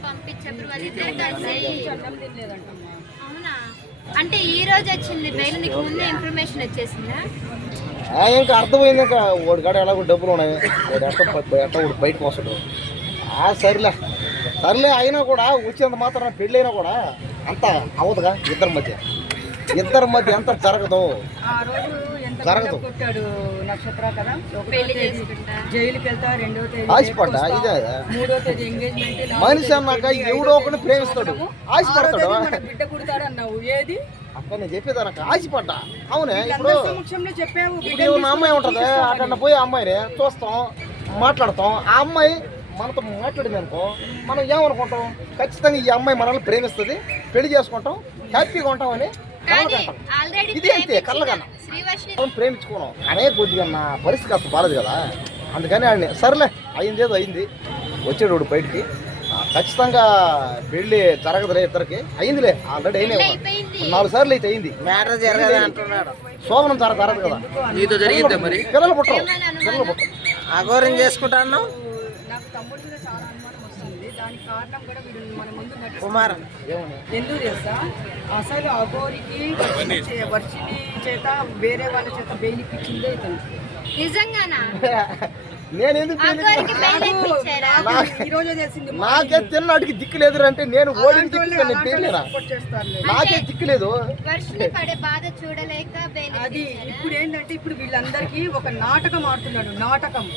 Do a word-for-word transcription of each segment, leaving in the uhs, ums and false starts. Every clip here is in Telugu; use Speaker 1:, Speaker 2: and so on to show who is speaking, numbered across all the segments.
Speaker 1: పంపించారు వాళ్ళిద్దరు కలిసి. అవునా? అంటే ఈ రోజు వచ్చింది బెయిల్, నీకు ముందే ఇన్ఫర్మేషన్ వచ్చేసిందా?
Speaker 2: ఇంకా అర్థమైంది. ఇంకా వాడి కాడ ఎలాగో డబ్బులు ఉన్నాయి, వాడు ఎట్ట ఎట్ట వాడు బయటకు వస్తాడు. ఆ సర్లే సర్లే అయినా కూడా వచ్చేంత మాత్రం పెళ్ళి అయినా కూడా అంత అవ్వదుగా ఇద్దరి మధ్య. ఇద్దరి మధ్య ఎంత జరగదు జరగదు.
Speaker 3: నక్షత్ర కదా,
Speaker 1: జైలుకి
Speaker 3: వెళ్తా, రెండో తేదీ
Speaker 2: ఆశపడ్డా ఇదే
Speaker 3: మూడో తేదీ ఎంగేజ్మెంట్.
Speaker 2: మనిషి అన్నాక ఎవడో ఒకటి ప్రేమిస్తాడు, ఆశపడతాడు.
Speaker 3: బిడ్డ పుడతాడు అన్నావు, ఏది
Speaker 2: అక్కడ నేను చెప్పేదానక ఆశపడ్డా. అవునే ఇప్పుడు
Speaker 3: సమక్షంలో చెప్పావు.
Speaker 2: ఇప్పుడు నా అమ్మాయి ఉంటుంది, అక్కడ పోయి అమ్మాయిని చూస్తాం, మాట్లాడతాం. ఆ అమ్మాయి మనతో మాట్లాడింది అనుకో, మనం ఏమనుకుంటాం, ఖచ్చితంగా ఈ అమ్మాయి మనల్ని ప్రేమిస్తుంది, పెళ్లి చేసుకుంటాం, హ్యాపీగా ఉంటామని ఇది అంతే కళ్ళకన్నా ప్రేమించుకోవడం అనే కొద్దిగా నా పరిస్థితి కాస్త బాలేదు కదా. అందుకని ఆయన సర్లే అయింది ఏదో అయింది, వచ్చాడు బయటికి. ఖచ్చితంగా పెళ్లి జరగదులే ఇద్దరికి, అయిందిలే ఆల్రెడీ అయినా నాలుగు సార్లు అయితే అయింది.
Speaker 4: మ్యాటర్ జరగదు అంటున్నాడు.
Speaker 2: శోభనం జరగ జరగదు కదా,
Speaker 4: నీతో జరిగిందా మరి?
Speaker 2: పిల్లలు పుట్టరు, పిల్లలు పుట్టరు.
Speaker 4: అఘోరం చేసుకుంటాను.
Speaker 3: నాకు తమ్ముడు మీద చాలా అనుమానం వస్తుంది. దానికి కారణం కూడా వీడు మన ముందు
Speaker 4: కుమార్
Speaker 3: ఎందుకు తెలుసా? అసలు అఘోరికి వర్షిని చేత వేరే వాళ్ళ చేత బెయిల్ ఇప్పించిందే ఇతను.
Speaker 1: నిజంగానా?
Speaker 2: నేను ఎందుకు
Speaker 3: ఈ రోజు తెలిసింది.
Speaker 2: నాకే తిన్నాడికి దిక్కు లేదు అంటే నేను ఓడించి నాకే దిక్కు లేదు.
Speaker 3: అది ఇప్పుడు ఏంటంటే ఇప్పుడు వీళ్ళందరికీ ఒక నాటకం ఆడుతున్నాడు. నాటకం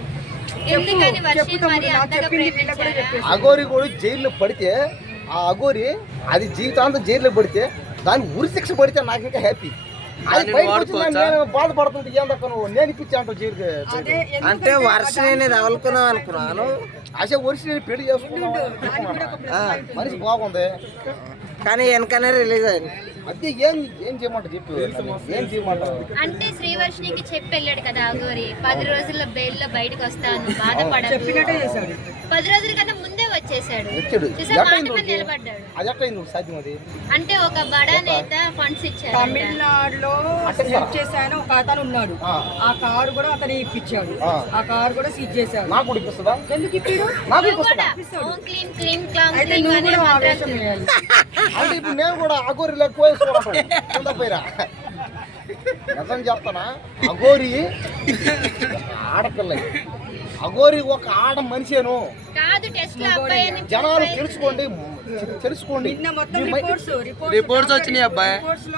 Speaker 2: అఘోరి కూడా జైల్లో పడితే, ఆ అఘోరి అది జీవితాంతం జైల్లో పడితే దాన్ని ఉరి శిక్ష పడితే నాకు ఇంకా హ్యాపీ. అది బయటకు నేను బాధపడుతుంటే ఏం తక్కువ నువ్వు నేను ఇప్పించా అంటావు జైలుకి.
Speaker 4: అంటే వర్షం అనుకున్నావు అనుకున్నాను.
Speaker 2: అసే వర్షం పెళ్లి చేసుకున్నావు, మనిషి బాగుంది
Speaker 4: కానీ వెనకనే రిలీజ్ అయింది.
Speaker 2: అదే ఏం ఏం చేయమంటావు చెప్పు, ఏం చేయమంటావు?
Speaker 1: అంటే శ్రీవర్షినికి చెప్పి వెళ్ళాడు కదా అఘోరి, పది రోజుల్లో బెయిల్ లో బయటకు వస్తాను, బాధపడదు. పది రోజుల కన్నా ముందే వచ్చేసాడు, నిలబడ్డాడు.
Speaker 2: అది ఎట్లా సాధ్యం? అది
Speaker 1: అంటే ఒక బడా నేత ఫండ్స్ ఇచ్చాడు.
Speaker 3: తమిళనాడులో సెట్ చేశాను ఒక అతను ఉన్నాడు, ఆ కారు కూడా అతను ఇప్పించాడు, ఆ కారు కూడా సీజ్ చేశాడు.
Speaker 2: నాకు కూడా ఇప్పిస్తుందా?
Speaker 3: ఎందుకు ఇప్పిడు?
Speaker 1: క్లీన్ క్లీన్ క్లామ్
Speaker 3: అయితే నువ్వు కూడా ఆవేశం చేయాలి.
Speaker 2: అంటే ఇప్పుడు నేను కూడా అఘోరి లేకపోయి పోయిరా నిజం చెప్తానా? అఘోరి ఆడపిల్ల, అఘోరి ఒక ఆడ మనిషేను. జనాలు తెలుసుకోండి తెలుసుకోండి.
Speaker 4: రిపోర్ట్స్ వచ్చినాయి అబ్బాయి,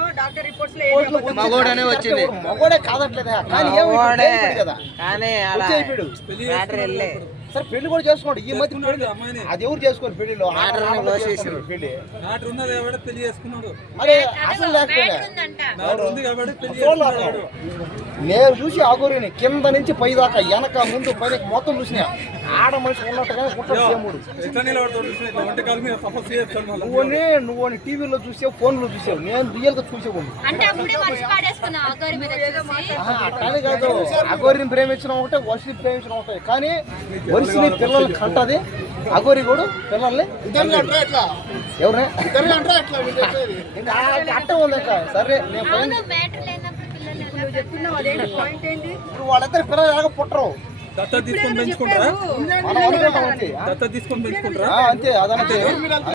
Speaker 4: మగోడనే వచ్చింది.
Speaker 2: మగోడే కాదట్లేదా, కానీ కదా సరే పెళ్లి కూడా చేసుకోండి. ఈ మధ్య అది ఎవరు చేసుకోండి పెళ్లిలో పెళ్లి మరి అసలు లేకపోయినా నేను చూసి అఘోరిని కింద నుంచి పై దాకా వెనక ముందు పైన మొత్తం చూసినా ఆడ మనిషి ఉన్నట్టుగానే పుట్టాడు. నువ్వు నువ్వు టీవీలో చూసావు, ఫోన్ లో చూసావు, నేను రియల్ గా చూసేవాడిని. అట్లానే కాదు, అఘోరిని ప్రేమించడం ఒకటే, వర్షిని ప్రేమించడం ఒకటే. కానీ వర్షిని పిల్లల్ని కంటది, అఘోరి కూడా పిల్లల్ని ఎవరిని అట్ట ఉంది. ఇంకా సరే నేను వాళ్ళిద్దరు పిల్లలు ఎలాగ పుట్టరు,
Speaker 5: దత్త తీసుకొని పెంచుకుంటారా?
Speaker 2: మనం అనుకుంటాం అంతే.
Speaker 5: దత్త తీసుకొని పెంచుకుంటారా?
Speaker 2: అంతే అదంతే.